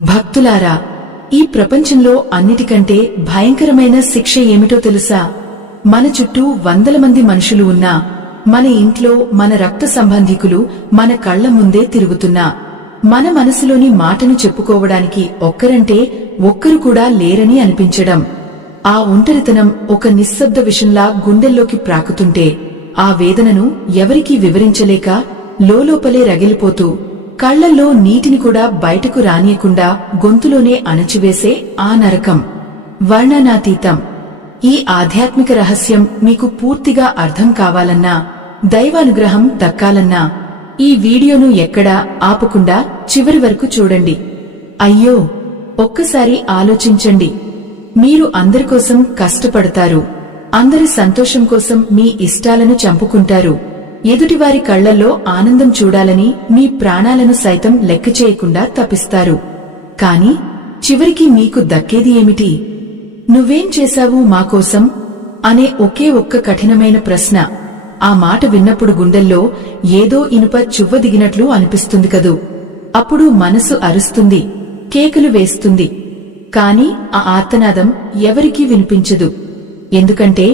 భక్తులారా, ఈ ప్రపంచంలో అన్నిటికంటే భయంకరమైన శిక్ష ఏమిటో తెలుసా? మన చుట్టూ వందల మంది మనుషులు ఉన్నా, మన ఇంట్లో మన రక్త సంబంధికులు మన కళ్ల ముందే తిరుగుతున్నా, మన మనసులోని మాటను చెప్పుకోవడానికి ఒక్కరంటే ఒక్కరు కూడా లేరని అనిపించడం. ఆ ఒంటరితనం ఒక నిశ్శబ్ద విషంలా గుండెల్లోకి ప్రాకుతుంటే, ఆ వేదనను ఎవరికీ వివరించలేక లోలోపలే రగిలిపోతూ కళ్లల్లో నీటిని కూడా బయటకు రానియకుండా గొంతులోనే అణచివేసే ఆ నరకం వర్ణనాతీతం. ఈ ఆధ్యాత్మిక రహస్యం మీకు పూర్తిగా అర్థం కావాలన్నా, దైవానుగ్రహం దక్కాలన్నా ఈ వీడియోను ఎక్కడా ఆపకుండా చివరి వరకు చూడండి. అయ్యో, ఒక్కసారి ఆలోచించండి. మీరు అందరికోసం కష్టపడతారు, అందరి సంతోషం కోసం మీ ఇష్టాలను చంపుకుంటారు, ఎదుటివారి కళ్లల్లో ఆనందం చూడాలని మీ ప్రాణాలను సైతం లెక్క చేయకుండా తపిస్తారు. కాని చివరికి మీకు దక్కేది ఏమిటి? నువ్వేం చేశావు మాకోసం అనే ఒకే ఒక్క కఠినమైన ప్రశ్న. ఆ మాట విన్నప్పుడు గుండెల్లో ఏదో ఇనుప చువ్వ దిగినట్లు అనిపిస్తుంది కదూ. అప్పుడు మనసు అరుస్తుంది, కేకలు వేస్తుంది. కాని ఆ ఆర్తనాదం ఎవరికీ వినిపించదు. ఎందుకంటే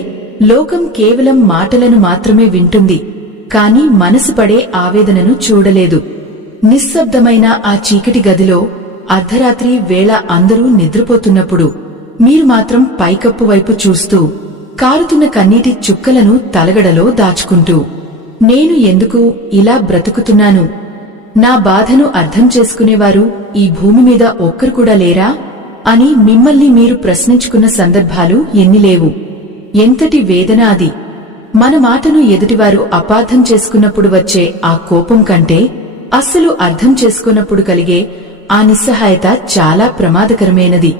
లోకం కేవలం మాటలను మాత్రమే వింటుంది, కాని మనసు పడే ఆవేదనను చూడలేదు. నిశ్శబ్దమైన ఆ చీకటి గదిలో అర్ధరాత్రి వేళ అందరూ నిద్రపోతున్నప్పుడు మీరు మాత్రం పైకప్పు వైపు చూస్తూ, కారుతున్న కన్నీటి చుక్కలను తలగడలో దాచుకుంటూ, నేను ఎందుకు ఇలా బ్రతుకుతున్నాను? నా బాధను అర్థం చేసుకునేవారు ఈ భూమి మీద ఒక్కరు కూడా లేరా అని మిమ్మల్ని మీరు ప్రశ్నించుకున్న సందర్భాలు ఎన్ని లేవు. ఎంతటి వేదన అది! మన మాటను ఎదుటివారు అపార్థం చేసుకున్నప్పుడు వచ్చే ఆ కోపం కంటే అస్సలు అర్థం చేసుకున్నప్పుడు కలిగే ఆ నిస్సహాయత చాలా ప్రమాదకరమైనది.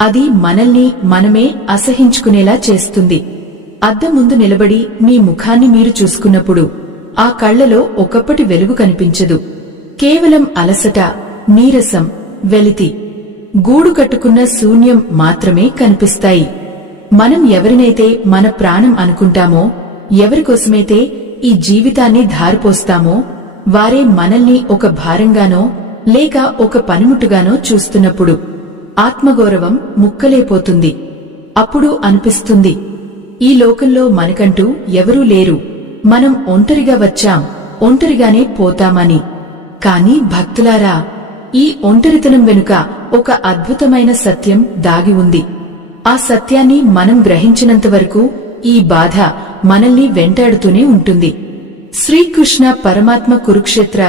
అది మనల్ని మనమే అసహించుకునేలా చేస్తుంది. అద్దం ముందు నిలబడి మీ ముఖాన్ని మీరు చూసుకున్నప్పుడు ఆ కళ్లలో ఒకప్పటి వెలుగు కనిపించదు. కేవలం అలసట, నీరసం, వెలితి, గూడు కట్టుకున్న శూన్యం మాత్రమే కనిపిస్తాయి. మనం ఎవరినైతే మన ప్రాణం అనుకుంటామో, ఎవరికోసమైతే ఈ జీవితాన్ని ధారిపోస్తామో, వారే మనల్ని ఒక భారంగానో లేక ఒక పనిముట్టుగానో చూస్తున్నప్పుడు ఆత్మగౌరవం ముక్కలైపోతుంది. అప్పుడు అనిపిస్తుంది, ఈ లోకంలో మనకంటూ ఎవరూ లేరు, మనం ఒంటరిగా వచ్చాం, ఒంటరిగానే పోతామని. కాని భక్తులారా, ఈ ఒంటరితనం వెనుక ఒక అద్భుతమైన సత్యం దాగి ఉంది. ఆ సత్యాన్ని మనం గ్రహించినంతవరకు ఈ బాధ మనల్ని వెంటాడుతూనే ఉంటుంది. శ్రీకృష్ణ పరమాత్మ కురుక్షేత్ర